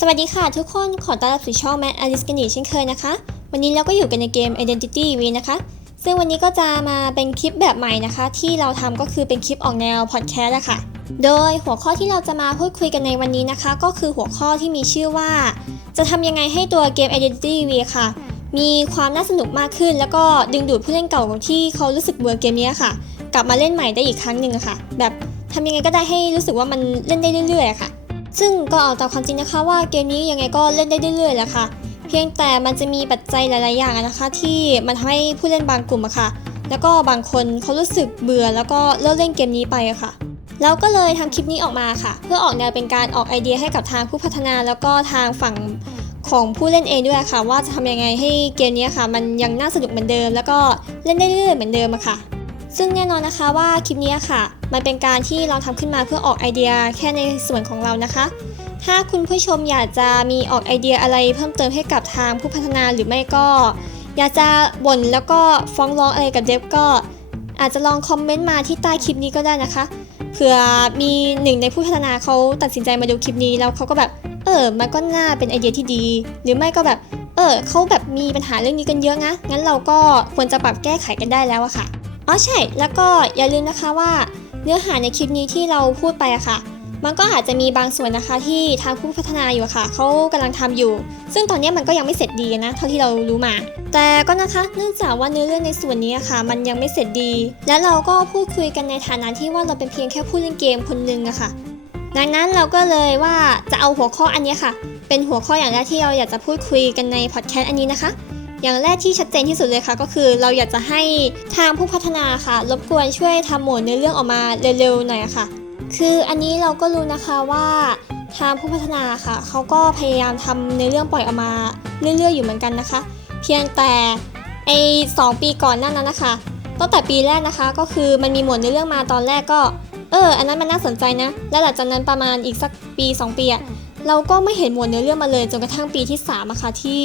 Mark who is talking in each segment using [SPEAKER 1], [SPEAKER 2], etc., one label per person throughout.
[SPEAKER 1] สวัสดีค่ะทุกคนขอต้อนรับสู่ช่องแม Alice กันอีกเช่นเคยนะคะ วันนี้เราก็อยู่กันในเกม Identity V นะคะ ซึ่งวันนี้ก็จะมาเป็นคลิปแบบใหม่นะคะ ที่เราทำก็คือเป็นคลิปออกแนวพอดแคสต์อะค่ะ โดยหัวข้อที่เราจะมาพูดคุยกันในวันนี้นะคะ ก็คือหัวข้อที่มีชื่อว่า จะทำยังไงให้ตัวเกม Identity V ค่ะ มีความน่าสนุกมากขึ้น แล้วก็ดึงดูดผู้เล่นเก่าที่เขารู้สึกเบื่อเกมนี้ค่ะ กลับมาเล่นใหม่ได้อีกครั้งหนึ่งค่ะ แบบทำยังไงก็ได้ให้รู้สึกว่ามันเล่นได้เรื่อยๆค่ะ ซึ่งก็เอาตามความจริงนะคะว่าเกมนี้ยังไงก็เล่นได้เรื่อยๆแหละค่ะเพียงแต่มันจะมีปัจจัยหลาย ๆ อย่างนะคะที่มันทำให้ผู้เล่นบางกลุ่มอะค่ะ แล้วก็บางคนเขารู้สึกเบื่อแล้วก็เลิกเล่นเกมนี้ไปอะค่ะแล้วก็เลยทำคลิปนี้ออกมาค่ะ เพื่อออกแนวเป็นการออกไอเดียให้กับทางผู้พัฒนาแล้วก็ทางฝั่งของผู้เล่นเองด้วยค่ะ ว่าจะทำยังไงให้เกมนี้ค่ะ มันยังน่าสนุกเหมือนเดิม แล้วก็เล่นได้เรื่อยๆเหมือนเดิมอะค่ะ ซึ่งแน่นอนนะคะว่าคลิปนี้ค่ะ มันเป็นการที่เราทำขึ้นมาเพื่อออกไอเดียแค่ในส่วนของเรานะคะ ถ้าคุณผู้ชมอยากจะมีออกไอเดียอะไรเพิ่มเติมให้กับทางผู้พัฒนาหรือไม่ก็ อยากจะบ่นแล้วก็ฟ้องร้องอะไรกับเดฟก็อาจจะลองคอมเมนต์มาที่ใต้คลิปนี้ก็ได้นะคะเผื่อมีหนึ่งในผู้พัฒนาเขาตัดสินใจมาดูคลิปนี้แล้วเขาก็แบบ เออ มันก็น่าเป็นไอเดียที่ดี หรือไม่ก็แบบ เออเขาแบบมีปัญหาเรื่องนี้กันเยอะนะงั้นเราก็ควรจะปรับแก้ไขกันได้แล้วอะค่ะ อ๋อใช่ แล้วก็อย่าลืมนะคะว่า เนื้อหาในคลิปนี้ที่เราพูดไปอะค่ะ มันก็อาจจะมีบางส่วนนะคะที่ทางผู้พัฒนาอยู่อะค่ะ เขากำลังทำอยู่ ซึ่งตอนนี้มันก็ยังไม่เสร็จดีนะ เท่าที่เรารู้มา แต่ก็นะคะ เนื่องจากว่าเนื้อเรื่องในส่วนนี้อะค่ะ มันยังไม่เสร็จดี และเราก็พูดคุยกันในฐานะที่ว่าเราเป็นเพียงแค่ผู้เล่นเกมคนหนึ่งอะค่ะ ดังนั้นเราก็เลยว่าจะเอาหัวข้ออันนี้ค่ะ เป็นหัวข้ออย่างแรกที่เราอยากจะพูดคุยกันในพอดแคสต์อันนี้นะคะ อย่างแรกที่ชัดเจนที่สุดเลยค่ะ ก็คือเราอยากจะให้ทางผู้พัฒนาค่ะ รบกวนช่วยทำโหมดเนื้อเรื่องออกมาเร็วๆหน่อยค่ะ คืออันนี้เราก็รู้นะคะว่าทางผู้พัฒนาค่ะเขาก็พยายามทำเนื้อเรื่องปล่อยออกมาเรื่อยๆอยู่เหมือนกันนะคะ เพียงแต่ไอสองปีก่อนหน้านั้นนะคะตั้งแต่ปีแรกนะคะ ก็คือมันมีหมวดเนื้อเรื่องมาตอนแรกก็เออ อันนั้นมันน่าสนใจนะ แล้วหลังจากนั้นประมาณอีกสักปี 2 ปีอะ เราก็ไม่เห็นหมวดเนื้อเรื่องมาเลยจนกระทั่งปีที่3อะค่ะที่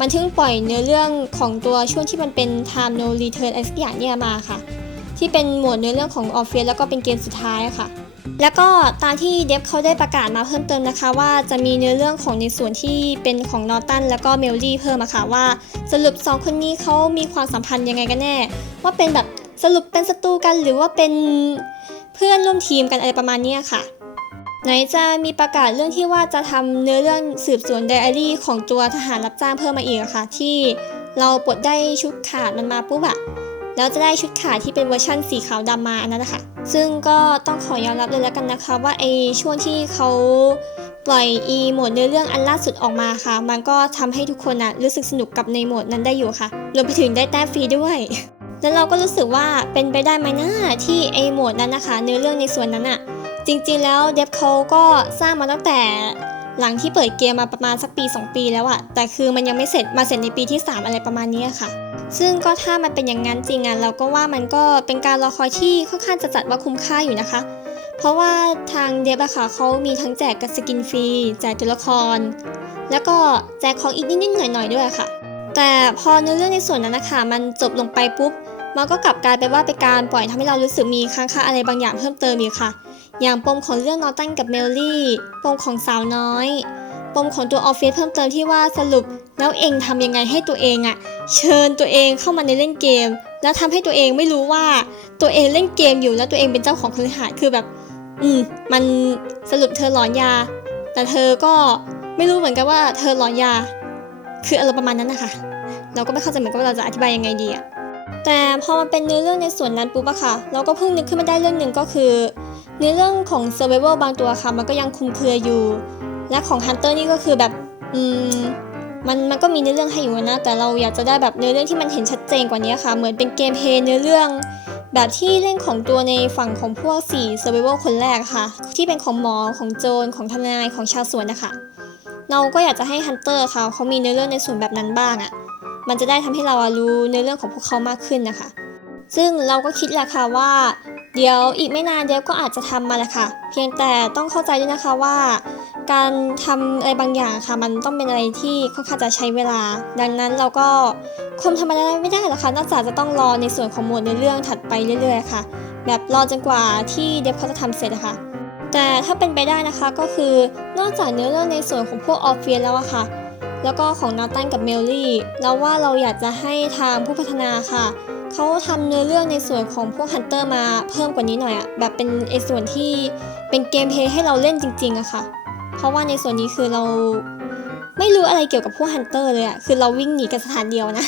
[SPEAKER 1] มันถึงปล่อยเนื้อเรื่องของตัวช่วงที่มันเป็น time no return อะไรสักอย่างเนี่ยมาค่ะ ที่เป็นหมวดเนื้อเรื่องของออฟเฟียแล้วก็เป็นเกมสุดท้ายอะค่ะ แล้วก็ตามที่เดฟเขาได้ประกาศมาเพิ่มเติมนะคะ ว่าจะมีเนื้อเรื่องของในส่วนที่เป็นของนอตันแล้วก็เมลลี่เพิ่มอะค่ะว่าสรุปสองคนนี้เขามีความสัมพันธ์ยังไงกันแน่ ว่าเป็นแบบสรุปเป็นศัตรูกันหรือว่าเป็นเพื่อนร่วมทีมกันอะไรประมาณเนี้ยค่ะ ไหนจะมีประกาศเรื่องที่ว่าจะทำเนื้อเรื่องสืบสวนไดอารี่ของตัวทหารรับจ้างเพิ่มมาอีกค่ะ ที่เราปลดได้ชุดขาดมันมาปุ๊บอะแล้วจะได้ชุดขาดที่เป็นเวอร์ชั่นสีขาวดำมาอันนั้นนะคะซึ่งก็ต้องขอยอมรับเลยแล้วกันนะคะ ว่าไอช่วงที่เขาปล่อยอีโหมดเนื้อเรื่องอันล่าสุดออกมาค่ะ มันก็ทำให้ทุกคนอะรู้สึกสนุกกับในโหมดนั้นได้อยู่ค่ะรวมไปถึงได้แต้มฟรีด้วยแล้วเราก็รู้สึกว่าเป็นไปได้ไหมนะที่ไอโหมดนั้นนะคะ เนื้อเรื่องในส่วนนั้นอะ จริงๆแล้วเดฟเขาก็สร้างมาตั้งแต่หลังที่เปิดเกมมาประมาณสักปี 2 ปีแล้วอะแต่คือมันยังไม่เสร็จมาเสร็จในปีที่ 3 อะไรประมาณนี้ค่ะ ซึ่งก็ถ้ามันเป็นอย่างนั้นจริงอะเราก็ว่ามันก็เป็นการรอคอยที่ค่อนข้างจะจัดว่าคุ้มค่าอยู่นะคะ เพราะว่าทางเดฟอะค่ะเขามีทั้งแจกกับสกินฟรีแจกตัวละคร แล้วก็แจกของอีกนิดๆหน่อยๆด้วยค่ะ แต่พอเนื้อเรื่องในส่วนนั้นนะคะมันจบลงไปปุ๊บมันก็กลับกลายเป็นว่าเป็นการปล่อยทำให้เรารู้สึกมีค้างคาอะไรบางอย่างเพิ่มเติมอีกค่ะ อย่างปมของเรื่องนอตันกับเมลลี่ ปมของสาวน้อย ปมของตัวออฟฟิศเพิ่มเติมที่ว่าสรุปแล้วเองทำยังไงให้ตัวเองอะเชิญตัวเองเข้ามาในเล่นเกม แล้วทำให้ตัวเองไม่รู้ว่าตัวเองเล่นเกมอยู่แล้วตัวเองเป็นเจ้าของคฤหาสน์คือแบบ อืม มันสรุปเธอหลอนยา แต่เธอก็ไม่รู้เหมือนกันว่าเธอหลอนยา คืออารมณ์ประมาณนั้นนะคะเราก็ไม่เข้าใจเหมือนกันว่าเราจะอธิบายยังไงดีอะแต่พอมันเป็นเนื้อเรื่องในส่วนนั้นปุ๊บอะค่ะ เราก็เพิ่งนึกขึ้นมาได้เรื่องหนึ่งก็คือ เนื้อเรื่องของ Survival บางตัวค่ะมันก็ยังคุมเครืออยู่ และของ Hunter นี่ก็คือแบบอืมมันมันก็มีเนื้อเรื่องให้อยู่นะ แต่เราอยากจะได้แบบเนื้อเรื่องที่มันเห็นชัดเจนกว่านี้ค่ะ เหมือนเป็นเกมเพลย์เนื้อเรื่อง แบบที่เล่นของตัวในฝั่งของพวก4 Survival คนแรกค่ะ ที่เป็นของหมอของโจรของทนายของชาวสวนนะคะเราก็อยากจะให้ Hunter ค่ะเขามีเนื้อเรื่องในส่วนแบบนั้นบ้างอะมันจะได้ทำให้เรารู้ในเรื่องของพวกเขามากขึ้นนะคะ ซึ่งเราก็คิดแหละค่ะว่า เดี๋ยวอีกไม่นานเดฟก็อาจจะทำมาแหละค่ะ เพียงแต่ต้องเข้าใจด้วยนะคะว่า การทำอะไรบางอย่างค่ะ มันต้องเป็นอะไรที่ค่อนข้างจะใช้เวลา ดังนั้นเราก็คงทำอะไรไม่ได้หรอกค่ะนอกจากจะต้องรอในส่วนของหมวดในเรื่องถัดไปเรื่อยๆค่ะ แบบรอจนกว่าที่เดฟเขาจะทำเสร็จอะค่ะแต่ถ้าเป็นไปได้นะคะก็คือนอกจากเนื้อเรื่องในส่วนของพวกออฟเฟียแล้วอะค่ะ แล้วก็ของนาตันกับเมลลี่แล้วว่าเราอยากจะให้ทางผู้พัฒนาค่ะเขาทำเนื้อเรื่องในส่วนของพวกฮันเตอร์มาเพิ่มกว่านี้หน่อยอะแบบเป็นไอส่วนที่เป็นเกมเพลย์ให้เราเล่นจริงๆอะค่ะ เพราะว่าในส่วนนี้คือเราไม่รู้อะไรเกี่ยวกับพวกฮันเตอร์เลยอะคือเราวิ่งหนีกันสถานเดียวนะ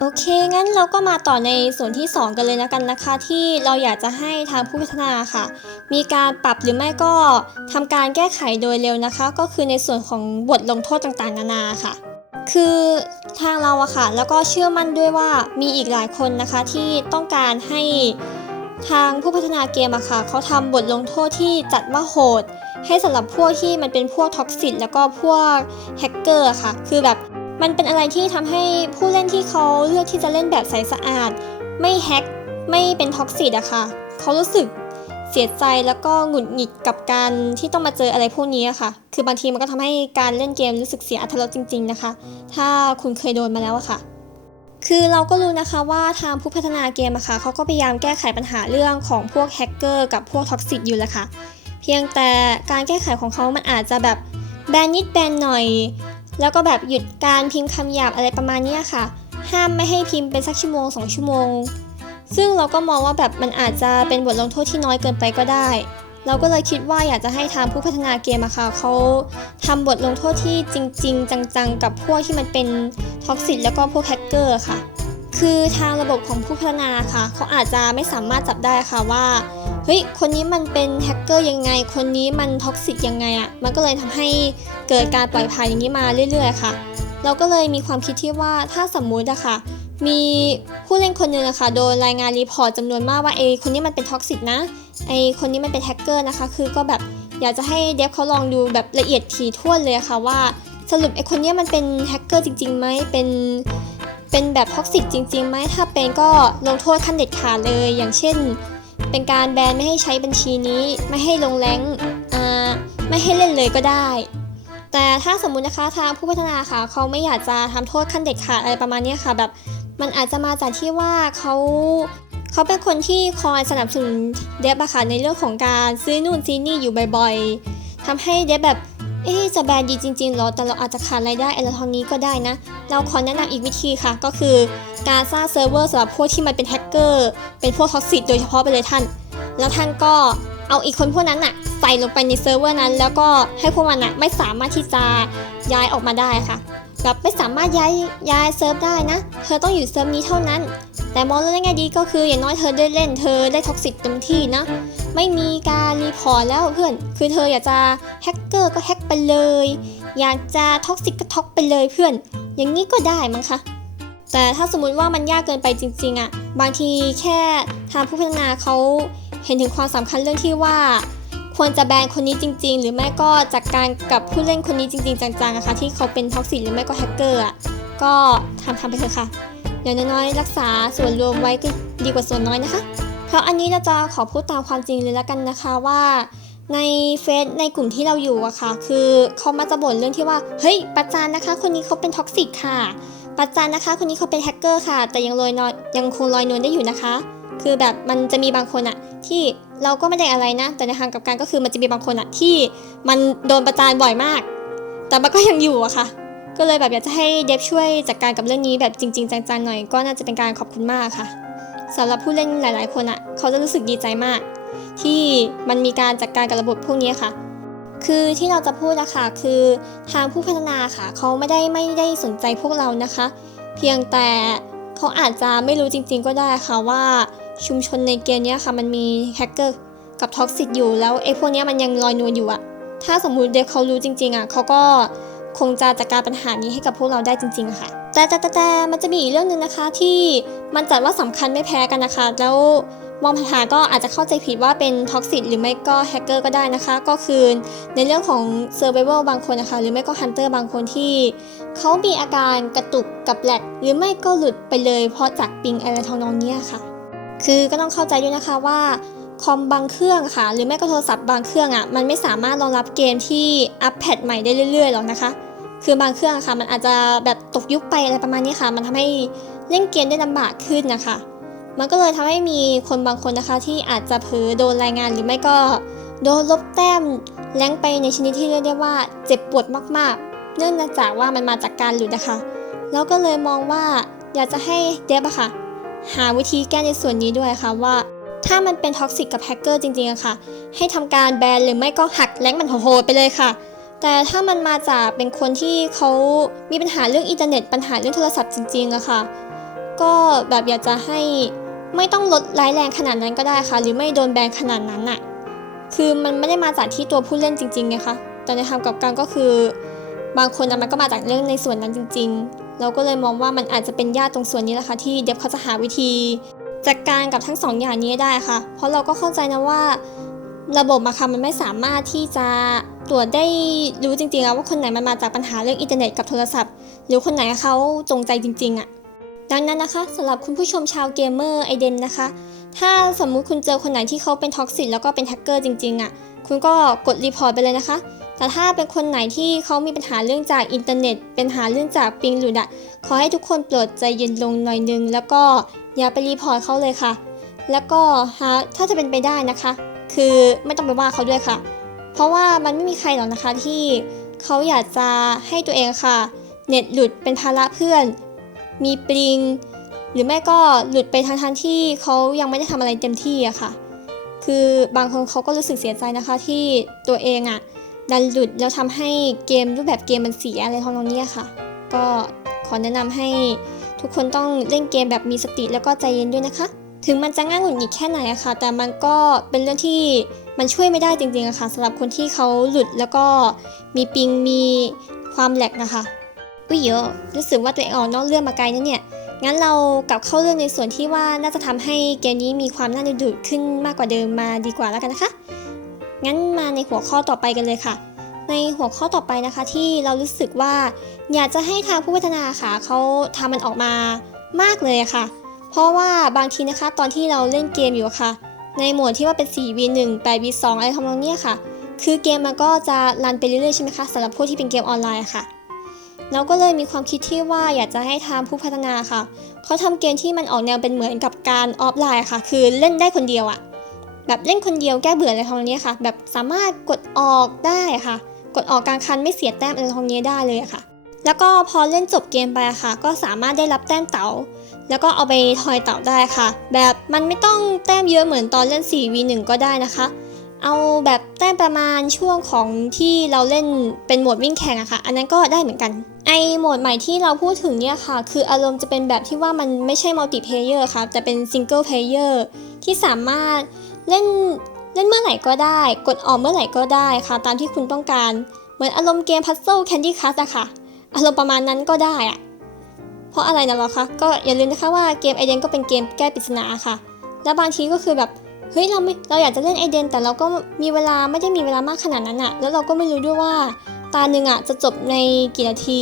[SPEAKER 1] โอเค งั้นเราก็มาต่อในส่วนที่ 2 กันเลยนะกันนะคะ ที่เราอยากจะให้ทางผู้พัฒนาค่ะ มีการปรับหรือไม่ก็ทำการแก้ไขโดยเร็วนะคะ ก็คือในส่วนของบทลงโทษต่างๆ นานาค่ะ คือทางเราอะค่ะ แล้วก็เชื่อมั่นด้วยว่ามีอีกหลายคนนะคะที่ต้องการให้ทางผู้พัฒนาเกมอะค่ะเขาทำบทลงโทษที่จัดว่าโหด ให้สำหรับพวกที่มันเป็นพวกท็อกซิตแล้วก็พวกแฮกเกอร์ค่ะ คือแบบ มันเป็นอะไรที่ทำให้ผู้เล่นที่เขาเลือกที่จะเล่นแบบใสสะอาด ไม่แฮกไม่เป็นท็อกซิตอะค่ะ เขารู้สึกเสียใจแล้วก็หงุดหงิดกับการที่ต้องมาเจออะไรพวกนี้อะค่ะ คือบางทีมันก็ทำให้การเล่นเกมรู้สึกเสียอรรถรสจริง ๆนะคะ ถ้าคุณเคยโดนมาแล้วอะค่ะ คือเราก็รู้นะคะว่าทางผู้พัฒนาเกมอะค่ะเขาก็พยายามแก้ไขปัญหาเรื่องของพวกแฮกเกอร์กับพวกท็อกซิตอยู่แหละค่ะ เพียงแต่การแก้ไขของเขามันอาจจะแบบแบนนิดแบนหน่อย แล้วก็แบบหยุดการพิมพ์คำหยาบอะไรประมาณนี้ค่ะ ห้ามไม่ให้พิมพ์เป็นสักชั่วโมงสองชั่วโมง ซึ่งเราก็มองว่าแบบมันอาจจะเป็นบทลงโทษที่น้อยเกินไปก็ได้ เราก็เลยคิดว่าอยากจะให้ทางผู้พัฒนาเกมอะค่ะเขาทำบทลงโทษที่จริง ๆ จังๆ กับพวกที่มันเป็นท็อกซิตแล้วก็พวกแฮกเกอร์ค่ะ คือทางระบบของผู้พัฒนาค่ะเขาอาจจะไม่สามารถจับได้ค่ะว่า เฮ้ยคนนี้มันเป็นแฮกเกอร์ยังไง คนนี้มันท็อกซิตยังไงอะมันก็เลยทำให้เกิดการปล่อยผ่านอย่างนี้มาเรื่อย ๆ ค่ะ เราก็เลยมีความคิดที่ว่าถ้าสมมุติอะค่ะมีผู้เล่นคนหนึ่งอะค่ะโดนรายงานรีพอร์ตจำนวนมากว่าเอคนนี้มันเป็นท็อกซิตนะไอคนนี้มันเป็นแฮกเกอร์นะคะ คือก็แบบอยากจะให้เดฟเขาลองดูแบบละเอียดถี่ถ้วนเลยอะค่ะว่า สรุปไอคนนี้มันเป็นแฮกเกอร์จริงๆไหมเป็นเป็นแบบท็อกซิตจริงๆไหมถ้าเป็นก็ลงโทษขั้นเด็ดขาดเลย อย่างเช่น เป็นการแบนไม่ให้ใช้บัญชีนี้ ไม่ให้ลงแรงอ่าไม่ให้เล่นเลยก็ได้ แต่ถ้าสมมุตินะคะทางผู้พัฒนาค่ะเขาไม่อยากจะทำโทษขั้นเด็ดขาดอะไรประมาณนี้ค่ะแบบมันอาจจะมาจากที่ว่าเขาเขาเป็นคนที่คอยสนับสนุนเดฟอะค่ะในเรื่องของการซื้อนู่นซื้อนี่อยู่บ่อยๆทำให้เดฟแบบ เอ๊ะจะแบนดีจริงๆหรอ แต่เราอาจจะขาดรายได้อะไรทองนี้ก็ได้นะ เราขอแนะนำอีกวิธีค่ะ ก็คือการสร้างเซิร์ฟเวอร์สำหรับพวกที่มันเป็นแฮกเกอร์ เป็นพวกท็อกซิตโดยเฉพาะไปเลยท่าน แล้วท่านก็เอาอีกคนพวกนั้นน่ะใส่ลงไปในเซิร์ฟเวอร์นั้น แล้วก็ให้พวกมันน่ะไม่สามารถที่จะย้ายออกมาได้ค่ะ แบบไม่สามารถย้ายย้ายเซิร์ฟได้นะ เธอต้องอยู่เซิร์ฟนี้เท่านั้น แต่มองเรื่องง่ายดีก็คืออย่างน้อยเธอได้เล่นเธอได้ท็อกซิตเต็มที่นะ ไม่มีการรีพอร์ตแล้วเพื่อน คือเธออยากจะแฮกเกอร์ก็แฮกไปเลย อยากจะท็อกซิกก็ท็อกไปเลยเพื่อน อย่างนี้ก็ได้มั้งคะแต่ถ้าสมมุติว่ามันยากเกินไปจริง ๆอะบางทีแค่ทางผู้พัฒนาเขาเห็นถึงความสำคัญเรื่องที่ว่า ควรจะแบนคนนี้จริง ๆ หรือไม่ก็จัดการกับผู้เล่นคนนี้จริง ๆ จังๆอะค่ะที่เขาเป็นท็อกซิตหรือไม่ก็แฮกเกอร์อะก็ทำทำไปเถอะค่ะ อย่างน้อยๆรักษาส่วนรวมไว้ก็ดีกว่าส่วนน้อยนะคะ เพราะอันนี้เราจะขอพูดตามความจริงเลยล้วกันนะคะว่า ในเฟซในกลุ่มที่เราอยู่อะค่ะ คือเขามาจะบ่นเรื่องที่ว่าเฮ้ยประจานนะคะ คนนี้เขาเป็นท็อกซิกค่ะประจานนะคะ คนนี้เขาเป็นแฮกเกอร์ค่ะ แต่ยังลอยนอนยังคงลอยนวลได้อยู่นะคะ คือแบบมันจะมีบางคนอะที่เราก็ไม่ได้อะไรนะ แต่ในทางกับกันก็คือมันจะมีบางคนอะที่มันโดนประจานบ่อยมาก แต่มันก็ยังอยู่อะค่ะ ก็เลยแบบอยากจะให้เดฟช่วยจัดการกับเรื่องนี้แบบจริง ๆ จังๆหน่อยก็น่าจะเป็นการขอบคุณมากค่ะสำหรับผู้เล่นหลาย ๆ คนอะเขาจะรู้สึกดีใจมาก ที่มันมีการจัดการกับระบบพวกนี้ค่ะ คือที่เราจะพูดนะคะคือทางผู้พัฒนาค่ะ เขาไม่ได้ไม่ได้สนใจพวกเรานะคะ เพียงแต่เขาอาจจะไม่รู้จริง ๆ ก็ได้ค่ะว่าชุมชนในเกมนี้ค่ะมันมีแฮกเกอร์กับท็อกซิตอยู่แล้วไอ้พวกนี้มันยังลอยนวลอยู่อะถ้าสมมุติเดฟเขารู้จริง ๆอะเขาก็ คงจะจัดการปัญหานี้ให้กับพวกเราได้จริง ๆ ค่ะ แต่แต่แต่แต่มันจะมีอีกเรื่องหนึ่งนะคะที่มันจัดว่าสำคัญไม่แพ้กันนะคะ แล้วมองผ่านก็อาจจะเข้าใจผิดว่าเป็นท็อกซิตหรือไม่ก็แฮกเกอร์ก็ได้นะคะ ก็คือในเรื่องของเซอร์ไ v เวลบางคนนะคะ หรือไม่ก็ฮันเตอร์บางคนที่ เขามีอาการกระตุกกับแหลกหรือไม่ก็หลุดไปเลยเพราะจากปิงอะไรทำนองเนี้ยค่ะ คือก็ต้องเข้าใจด้วยนะคะว่าคอมบางเครื่องค่ะ หรือไม่ก็โทรศัพท์บางเครื่องอะมันไม่สามารถรองรับเกมที่อัปเดตใหม่ได้เรื่อยๆหรอกนะคะ คือบางเครื่องอะค่ะมันอาจจะแบบตกยุคไปอะไรประมาณนี้ค่ะ มันทำให้เล่นเกมได้ลำบากขึ้นนะคะ มันก็เลยทำให้มีคนบางคนนะคะ ที่อาจจะเผลอโดนรายงานหรือไม่ก็โดนลบแต้มแรงไปในชนิดที่เรียกได้ว่าเจ็บปวดมากๆ เนื่องจากว่ามันมาจากการหลุดนะคะ แล้วก็เลยมองว่าอยากจะให้เดฟอะค่ะ หาวิธีแก้ในส่วนนี้ด้วยค่ะว่า ถ้ามันเป็นท็อกซิกกับแฮกเกอร์จริงๆอะค่ะ ให้ทำการแบนหรือไม่ก็หักแรงมันโหดๆไปเลยค่ะ แต่ถ้ามันมาจากเป็นคนที่เขามีปัญหาเรื่องอินเทอร์เน็ต ปัญหาเรื่องโทรศัพท์จริงๆอะค่ะ ก็แบบอยากจะให้ไม่ต้องลดร้ายแรงขนาดนั้นก็ได้ค่ะ หรือไม่โดนแบนขนาดนั้นอะคือมันไม่ได้มาจากที่ตัวผู้เล่นจริงๆไงคะแต่ในทางกลับกันก็คือบางคนมันก็มาจากเรื่องในส่วนนั้นจริง ๆ เราก็เลยมองว่ามันอาจจะเป็นญาติตรงส่วนนี้แหละค่ะที่เดฟเขาจะหาวิธี จัดการกับทั้งสองอย่างนี้ได้ค่ะ เพราะเราก็เข้าใจนะว่า ระบบอะค่ะมันไม่สามารถที่จะ ตรวจได้รู้จริงๆแล้วว่าคนไหนมันมาจากปัญหาเรื่องอินเทอร์เน็ตกับโทรศัพท์ หรือคนไหนเขาจงใจจริงๆอะดังนั้นนะคะสำหรับคุณผู้ชมชาวเกมเมอร์ไอเดนนะคะ ถ้าสมมุติคุณเจอคนไหนที่เขาเป็นท็อกซิตแล้วก็เป็นแฮกเกอร์จริงๆอะคุณก็กดรีพอร์ตไปเลยนะคะ แต่ถ้าเป็นคนไหนที่เขามีปัญหาเรื่องจากอินเทอร์เน็ตเป็นปัญหาเรื่องจากปิงหลุดอะขอให้ทุกคนโปรดใจเย็นลงหน่อยนึง แล้วก็อย่าไปรีพอร์ตเขาเลยค่ะ แล้วก็หาถ้าจะเป็นไปได้นะคะ คือไม่ต้องไปว่าเขาด้วยค่ะ เพราะว่ามันไม่มีใครหรอกนะคะที่เขาอยากจะให้ตัวเองค่ะ เน็ตหลุดเป็นภาระเพื่อน มีปริง หรือไม่ก็หลุดไปทั้งทั้งๆที่เขายังไม่ได้ทำอะไรเต็มที่อะค่ะ คือบางคนเขาก็รู้สึกเสียใจนะคะที่ตัวเองอะดันหลุดแล้วทำให้เกมรูปแบบเกมมันเสียอะไรทำนองเนี้ยค่ะ ก็ขอแนะนำให้ทุกคนต้องเล่นเกมแบบมีสติแล้วก็ใจเย็นด้วยนะคะ ถึงมันจะง่ายหงุดหงิดแค่ไหนอะค่ะ แต่มันก็เป็นเรื่องที่ มันช่วยไม่ได้จริงๆอะค่ะสำหรับคนที่เขาหลุดแล้วก็มีปิงมีความแหลกนะคะอุ้ยเยอะรู้สึกว่าตัวเองออกนอกเรื่องมาไกลนะเนี่ยงั้นเรากลับเข้าเรื่องในส่วนที่ว่าน่าจะทำให้เกมนี้มีความน่าดูดขึ้นมากกว่าเดิมมาดีกว่าแล้วกันนะคะ งั้นมาในหัวข้อต่อไปกันเลยค่ะ ในหัวข้อต่อไปนะคะที่เรารู้สึกว่าอยากจะให้ทางผู้พัฒนาค่ะเขาทำมันออกมามากเลยค่ะ เพราะว่าบางทีนะคะตอนที่เราเล่นเกมอยู่ค่ะ ในหมวดที่ว่าเป็น 4v1 8v2 อะไรทำนองเนี้ยค่ะ คือเกมมันก็จะรันไปเรื่อยๆใช่ไหมคะสำหรับพวกที่เป็นเกมออนไลน์ค่ะ เราก็เลยมีความคิดที่ว่าอยากจะให้ทางผู้พัฒนาค่ะเขาทำเกมที่มันออกแนวเป็นเหมือนกับการออฟไลน์ค่ะ คือเล่นได้คนเดียวอะแบบเล่นคนเดียวแก้เบื่ออะไรทำนองเนี้ยค่ะ แบบสามารถกดออกได้ค่ะ กดออกกลางคันไม่เสียแต้มอะไรทำนองเนี้ยได้เลยค่ะ แล้วก็พอเล่นจบเกมไปอะค่ะ ก็สามารถได้รับแต้มเต๋า แล้วก็เอาไปทอยเต่าได้ค่ะ แบบมันไม่ต้องแต้มเยอะเหมือนตอนเล่น 4v1 ก็ได้นะคะ เอาแบบแต้มประมาณช่วงของที่เราเล่นเป็นโหมดวิ่งแข่งอะค่ะ อันนั้นก็ได้เหมือนกัน ไอโหมดใหม่ที่เราพูดถึงเนี่ยค่ะ คืออารมณ์จะเป็นแบบที่ว่ามันไม่ใช่มัลติเพเยอร์ค่ะ แต่เป็นซิงเกิลเพเยอร์ที่สามารถเล่นเล่นเมื่อไหร่ก็ได้ กดออกเมื่อไหร่ก็ได้ค่ะ ตามที่คุณต้องการ เหมือนอารมณ์เกมพัซเซิลแคนดี้คัสอะค่ะ อารมณ์ประมาณนั้นก็ได้อะ เพราะอะไรนะหรอคะก็อย่าลืมนะคะว่าเกมไอเดนก็เป็นเกมแก้ปริศนาค่ะ และบางทีก็คือแบบเฮ้ยเราไม่เราอยากจะเล่นไอเดนแต่เราก็มีเวลาไม่ได้มีเวลามากขนาดนั้นอะแล้วเราก็ไม่รู้ด้วยว่า ตาหนึ่งอะจะจบในกี่นาที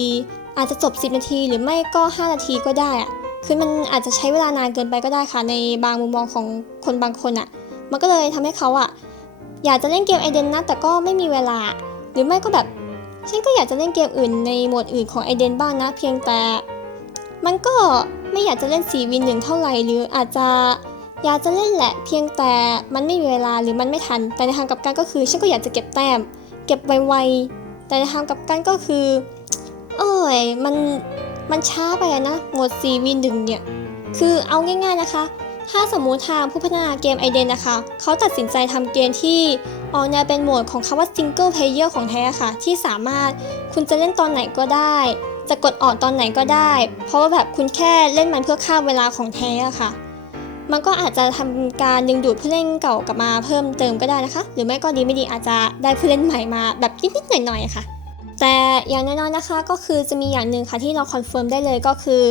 [SPEAKER 1] อาจจะจบ 10 นาทีหรือไม่ก็ 5 นาทีก็ได้อะคือมันอาจจะใช้เวลานานเกินไปก็ได้ค่ะ ในบางมุมมองของคนบางคนอะมันก็เลยทำให้เขาอะอยากจะเล่นเกมไอเดนนะแต่ก็ไม่มีเวลา หรือไม่ก็แบบฉันก็อยากจะเล่นเกมอื่นในโหมดอื่นของไอเดนบ้างนะ เพียงแต่ มันก็ไม่อยากจะเล่น4วินหนึ่งเท่าไหร่หรืออาจจะอยากจะเล่นแหละเพียงแต่มันไม่มีเวลาหรือมันไม่ทัน แต่ในทางกลับกันก็คือฉันก็อยากจะเก็บแต้ม เก็บไวๆแต่ในทางกลับกันก็คือเอ้ยมันมันช้าไปนะหมด4วินหนึ่งเนี่ยคือเอาง่าย ๆนะคะ ถ้าสมมุติทางผู้พัฒนาเกมไอเดนนะคะเขาตัดสินใจทำเกมที่ออกแนวเป็นโหมดของคำว่า Single Player ของแท้ค่ะ ที่สามารถคุณจะเล่นตอนไหนก็ได้ จะกดออกตอนไหนก็ได้ เพราะว่าแบบคุณแค่เล่นมันเพื่อฆ่าเวลาของแท้อะค่ะ มันก็อาจจะทำการดึงดูดผู้เล่นเก่ากลับมาเพิ่มเติมก็ได้นะคะ หรือไม่ก็ดีไม่ดีอาจจะได้ผู้เล่นใหม่มาแบบนิดๆหน่อยๆค่ะ แต่อย่างน้อยๆนะคะก็คือจะมีอย่างหนึ่งค่ะที่เราคอนเฟิร์มได้เลยก็คือ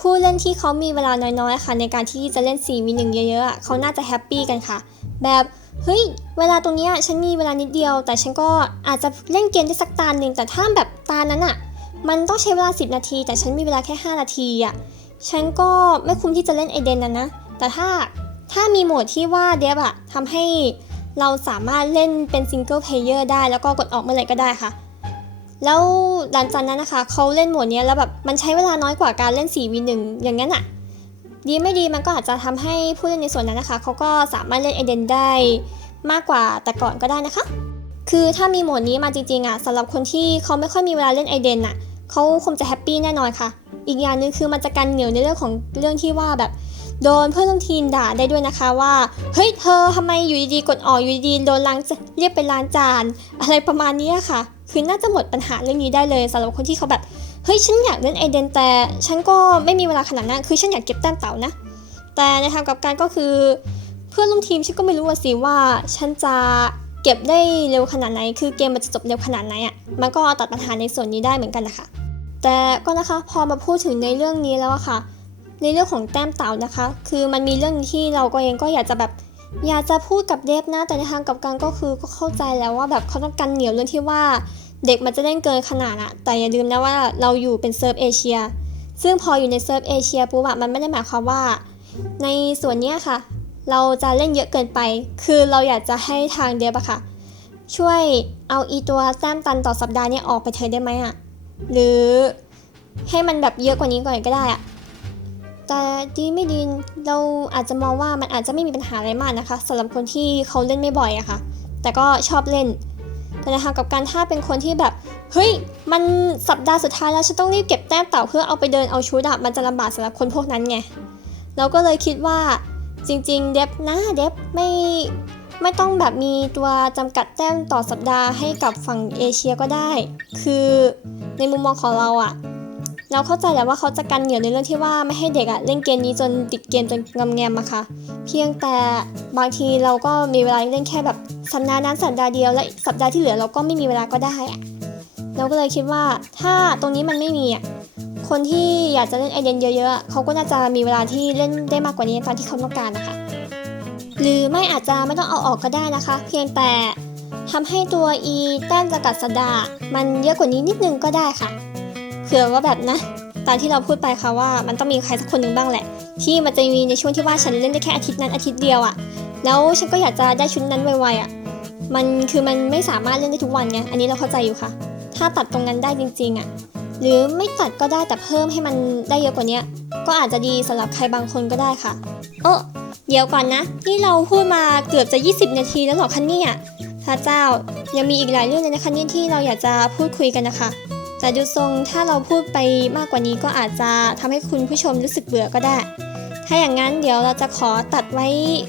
[SPEAKER 1] ผู้เล่นที่เขามีเวลาน้อยๆ ค่ะ ในการที่จะเล่น4มีหนึ่งเยอะๆเขาน่าจะแฮปปี้กันค่ะ แบบเฮ้ย เวลาตรงเนี้ยฉันมีเวลานิดเดียว แต่ฉันก็อาจจะเล่นเกมได้สักตาหนึ่งแต่ถ้าแบบตานั้นอะ มันต้องใช้เวลา 10 นาที แต่ฉันมีเวลาแค่ 5 นาทีอะฉันก็ไม่คุ้มที่จะเล่นไอเดนนะนะ แต่ถ้าถ้ามีโหมดที่ว่าเดฟอะทำให้เราสามารถเล่นเป็นซิงเกิลเพลเยอร์ได้ แล้วก็กดออกเมื่อไหร่ก็ได้ค่ะ แล้วหลังจากนั้นนะคะ เขาเล่นโหมดนี้แล้วแบบมันใช้เวลาน้อยกว่าการเล่น 4v1 อย่างนั้นอะดีไม่ดีมันก็อาจจะทำให้ผู้เล่นในส่วนนั้นนะคะ เขาก็สามารถเล่นไอเดนได้มากกว่าแต่ก่อนก็ได้นะคะ คือถ้ามีโหมดนี้มาจริงๆอะสำหรับคนที่เขาไม่ค่อยมีเวลาเล่นไอเดนอะ เขาคงจะแฮปปี้แน่นอนค่ะ อีกอย่างหนึ่งคือมันจะกันเหนียวในเรื่องของเรื่องที่ว่าแบบโดนเพื่อนร่วมทีมด่าได้ด้วยนะคะว่า เฮ้ยเธอทำไมอยู่ดีๆกดออกอยู่ดีๆโดนล้างเรียกไปล้างจาน อะไรประมาณนี้ค่ะ คือน่าจะหมดปัญหาเรื่องนี้ได้เลยสำหรับคนที่เขาแบบ เฮ้ยฉันอยากเล่นไอเดนแต่ ฉันก็ไม่มีเวลาขนาดนั้นคือฉันอยากเก็บแต้มเต่านะ แต่ในทางกับกันก็คือ เพื่อนร่วมทีมฉันก็ไม่รู้ว่าสิว่า ฉันจะเก็บได้เร็วขนาดไหน คือเกมมันจะจบเร็วขนาดไหนอะ่ะมันก็ตัดปัญหาในส่วนนี้ได้เหมือนกันนะคะ แต่ก็นะคะพอมาพูดถึงในเรื่องนี้แล้วอะค่ะ ในเรื่องของแต้มเต่านะคะ คือมันมีเรื่องที่เราก็เองก็อยากจะแบบอยากจะพูดกับเดฟนะแต่ในทางกับกันก็คือก็เข้าใจแล้วว่าแบบเขาต้องกันเหนียวเรื่องที่ว่าเด็กมันจะเล่นเกินขนาดอะแต่อย่าลืมนะว่าเราอยู่เป็นเซิร์ฟเอเชีย ซึ่งพออยู่ในเซิร์ฟเอเชียปุ๊บอะมันไม่ได้หมายความว่า ในส่วนเนี้ยค่ะ เราจะเล่นเยอะเกินไป คือเราอยากจะให้ทางเดฟอะค่ะ ช่วยเอาอีตัวแต้มตันต่อสัปดาห์นี้ออกไปเธอได้ไหมอะ หรือให้มันแบบเยอะกว่านี้ก่อนก็ได้อะแต่ดีไม่ดีเราอาจจะมองว่ามันอาจจะไม่มีปัญหาอะไรมากนะคะสำหรับคนที่เขาเล่นไม่บ่อยอะค่ะ แต่ก็ชอบเล่นแต่นทางกลับการถ้าเป็นคนที่แบบเฮ้ยมันสัปดาห์สุดท้ายแล้วฉันต้องรีบเก็บแต้มเต่าเพื่อเอาไปเดินเอาชุดอะมันจะลำบากสำหรับคนพวกนั้นไงเราก็เลยคิดว่าจริงๆ เดฟนะเดฟไม่ ไม่ต้องแบบมีตัวจำกัดแต้มต่อสัปดาห์ให้กับฝั่งเอเชียก็ได้ คือในมุมมองของเราอะเราเข้าใจแหละว่าเขาจะกันเหนียวในเรื่องที่ว่าไม่ให้เด็กอะเล่นเกมนี้จนติดเกมจนงอมแงมอะค่ะ เพียงแต่บางทีเราก็มีเวลาเล่นแค่แบบสัปดาห์นั้นสัปดาห์เดียวและสัปดาห์ที่เหลือเราก็ไม่มีเวลาก็ได้อะเราก็เลยคิดว่าถ้าตรงนี้มันไม่มีอะคนที่อยากจะเล่นไอเดนเยอะๆเขาก็น่าจะมีเวลาที่เล่นได้มากกว่านี้ตามที่เขาต้องการนะคะ หรือไม่อาจจะไม่ต้องเอาออกก็ได้นะคะ เพียงแต่ทำให้ตัว e แต้มจำกัดสดา มันเยอะกว่านี้นิดนึงก็ได้ค่ะเผื่อว่าแบบนะตามที่เราพูดไปค่ะว่ามันต้องมีใครสักคนหนึ่งบ้างแหละ ที่มันจะมีในช่วงที่ว่าฉันเล่นได้แค่อาทิตย์นั้นอาทิตย์เดียวอะแล้วฉันก็อยากจะได้ชุดนั้นไวๆอะมันคือมันไม่สามารถเล่นได้ทุกวันไงอันนี้เราเข้าใจอยู่ค่ะ ถ้าตัดตรงนั้นได้จริงๆอะหรือไม่ตัดก็ได้แต่เพิ่มให้มันได้เยอะกว่านี้ก็อาจจะดีสำหรับใครบางคนก็ได้ค่ะเออ เดี๋ยวก่อนนะ นี่เราพูดมาเกือบจะ 20 นาทีแล้วหรอคะเนี่ยพระเจ้ายังมีอีกหลายเรื่องเลยนะคะเนี่ยที่เราอยากจะพูดคุยกันนะคะ แต่ดูทรงถ้าเราพูดไปมากกว่านี้ก็อาจจะทำให้คุณผู้ชมรู้สึกเบื่อก็ได้ ถ้าอย่างนั้นเดี๋ยวเราจะขอตัดไว้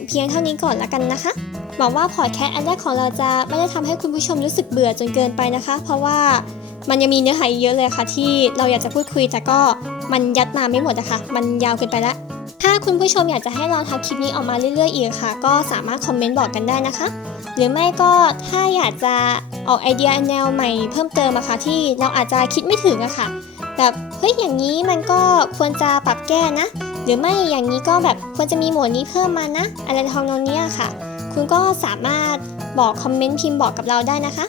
[SPEAKER 1] เพียงเท่านี้ก่อนละกันนะคะหวังว่าพอดแคสต์อันแรกของเราจะไม่ได้ทำให้คุณผู้ชมรู้สึกเบื่อจนเกินไปนะคะ เพราะว่ามันยังมีเนื้อหาเยอะเลยค่ะที่เราอยากจะพูดคุยแต่ก็มันยัดมาไม่หมดนะคะมันยาวเกินไปละ ถ้าคุณผู้ชมอยากจะให้เราทำคลิปนี้ออกมาเรื่อยๆอีกค่ะ ก็สามารถคอมเมนต์บอกกันได้นะคะ หรือไม่ก็ถ้าอยากจะออกไอเดียแนวใหม่เพิ่มเติมอะค่ะที่เราอาจจะคิดไม่ถึงอะค่ะแบบเฮ้ยอย่างนี้มันก็ควรจะปรับแก้นะ หรือไม่อย่างนี้ก็แบบควรจะมีหมวดนี้เพิ่มมานะ อะไรทำนองเนี้ยค่ะ คุณก็สามารถบอกคอมเมนต์พิมพ์บอกกับเราได้นะคะ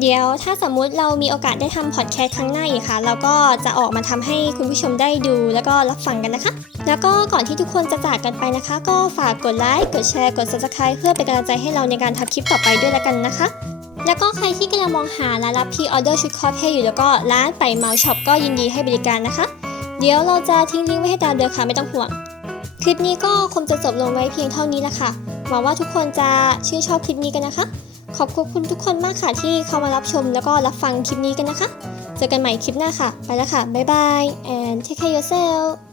[SPEAKER 1] เดี๋ยวถ้าสมมุติเรามีโอกาสได้ทำพอดแคสต์ครั้งหน้าอีกค่ะ เราก็จะออกมาทำให้คุณผู้ชมได้ดูแล้วก็รับฟังกันนะคะ แล้วก็ก่อนที่ทุกคนจะจากกันไปนะคะ ก็ฝากกดไลค์ กดแชร์ กด subscribe เพื่อเป็นกำลังใจให้เราในการทำคลิปต่อไปด้วยและกันนะคะ แล้วก็ใครที่กำลังมองหาร้านรับพรีออเดอร์ชุดคอสเพย์อยู่แล้วก็ร้านไปเมาช็อปก็ยินดีให้บริการนะคะ เดี๋ยวเราจะทิ้งลิงก์ไว้ให้ตามเดิมค่ะไม่ต้องห่วง คลิปนี้ก็คงจะจบลงไว้เพียงเท่านี้ละค่ะ หวังว่าทุกคนจะชื่นชอบคลิปนี้กันนะคะ ขอบคุณทุกคนมากค่ะที่เข้ามารับชมแล้วก็รับฟังคลิปนี้กันนะคะ เจอกันใหม่คลิปหน้าค่ะ ไปแล้วค่ะ บ๊ายบาย and take care yourself